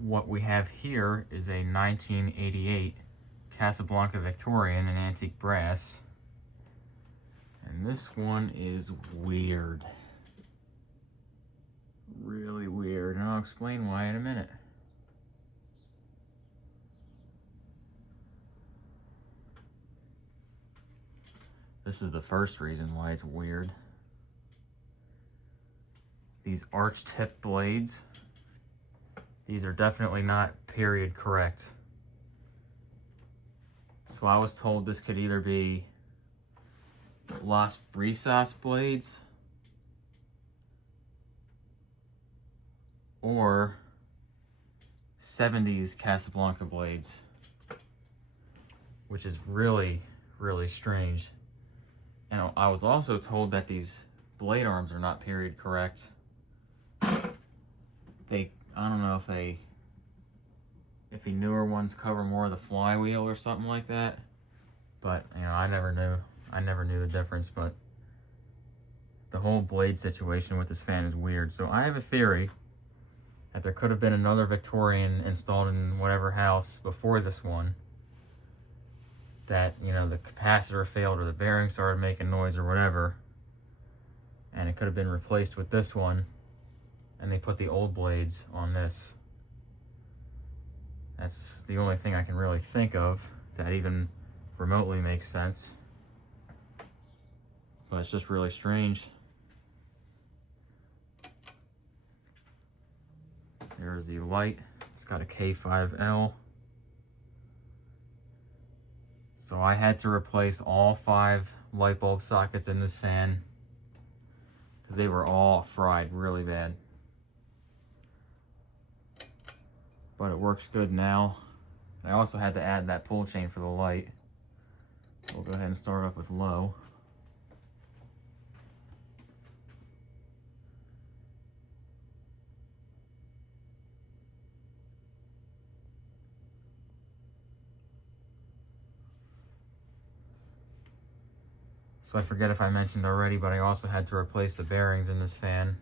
what we have here is a 1988 Casablanca Victorian in antique brass. And this one is weird. Really weird, and I'll explain why in a minute. This is the first reason why it's weird. These arch tip blades, these are definitely not period correct. So I was told this could either be Las Brisas blades or 70s Casablanca blades, which is really, really strange. And I was also told that these blade arms are not period correct. I don't know if the newer ones cover more of the flywheel or something like that. But, you know, I never knew the difference. But the whole blade situation with this fan is weird. So I have a theory that there could have been another Victorian installed in whatever house before this one, that, you know, the capacitor failed or the bearing started making noise or whatever, and it could have been replaced with this one, and they put the old blades on this. That's the only thing I can really think of that even remotely makes sense. But it's just really strange. There's the light. It's got a K5L. So I had to replace all 5 light bulb sockets in this fan because they were all fried really bad. But it works good now. I also had to add that pull chain for the light. We'll go ahead and start up with low. So I forget if I mentioned already, but I also had to replace the bearings in this fan.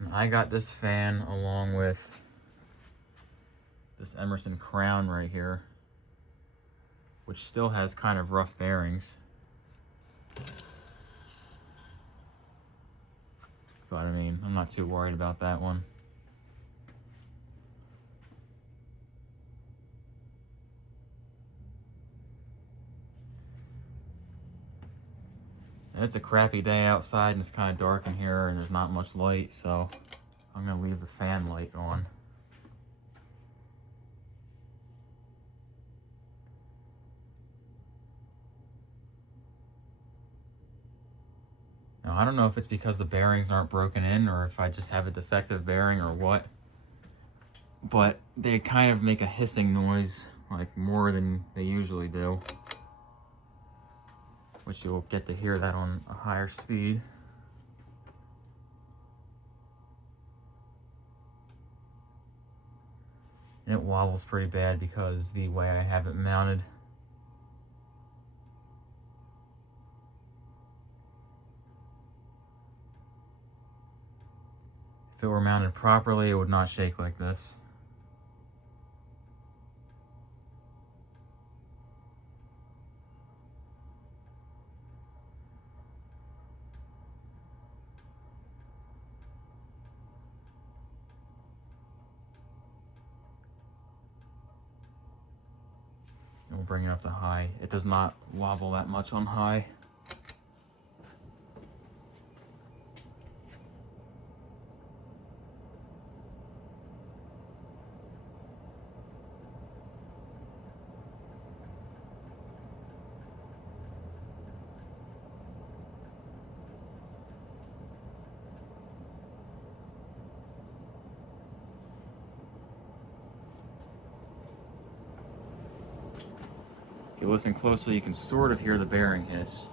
And I got this fan along with this Emerson crown right here, which still has kind of rough bearings. But I mean, I'm not too worried about that one. And it's a crappy day outside and it's kind of dark in here and there's not much light, so I'm gonna leave the fan light on. Now, I don't know if it's because the bearings aren't broken in or if I just have a defective bearing or what, but they kind of make a hissing noise, like more than they usually do, which you'll get to hear that on a higher speed. And it wobbles pretty bad because the way I have it mounted. If it were mounted properly, it would not shake like this. We'll bring it up to high. It does not wobble that much on high. If you listen closely, you can sort of hear the bearing hiss.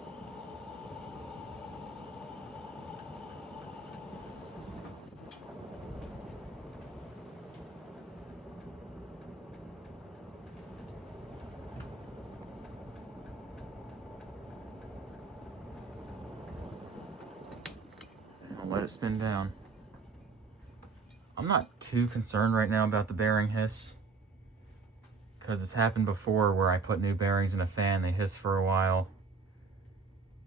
I'll let it spin down. I'm not too concerned right now about the bearing hiss, because it's happened before where I put new bearings in a fan, they hiss for a while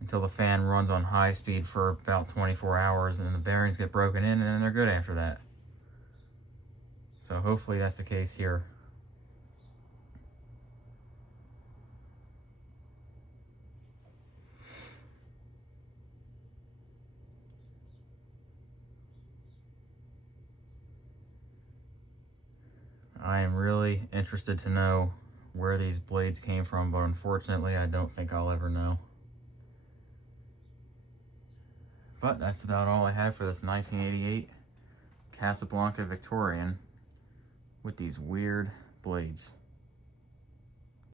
until the fan runs on high speed for about 24 hours, and then the bearings get broken in, and then they're good after that. So hopefully that's the case here. I am really interested to know where these blades came from, but unfortunately I don't think I'll ever know. But that's about all I have for this 1988 Casablanca Victorian with these weird blades.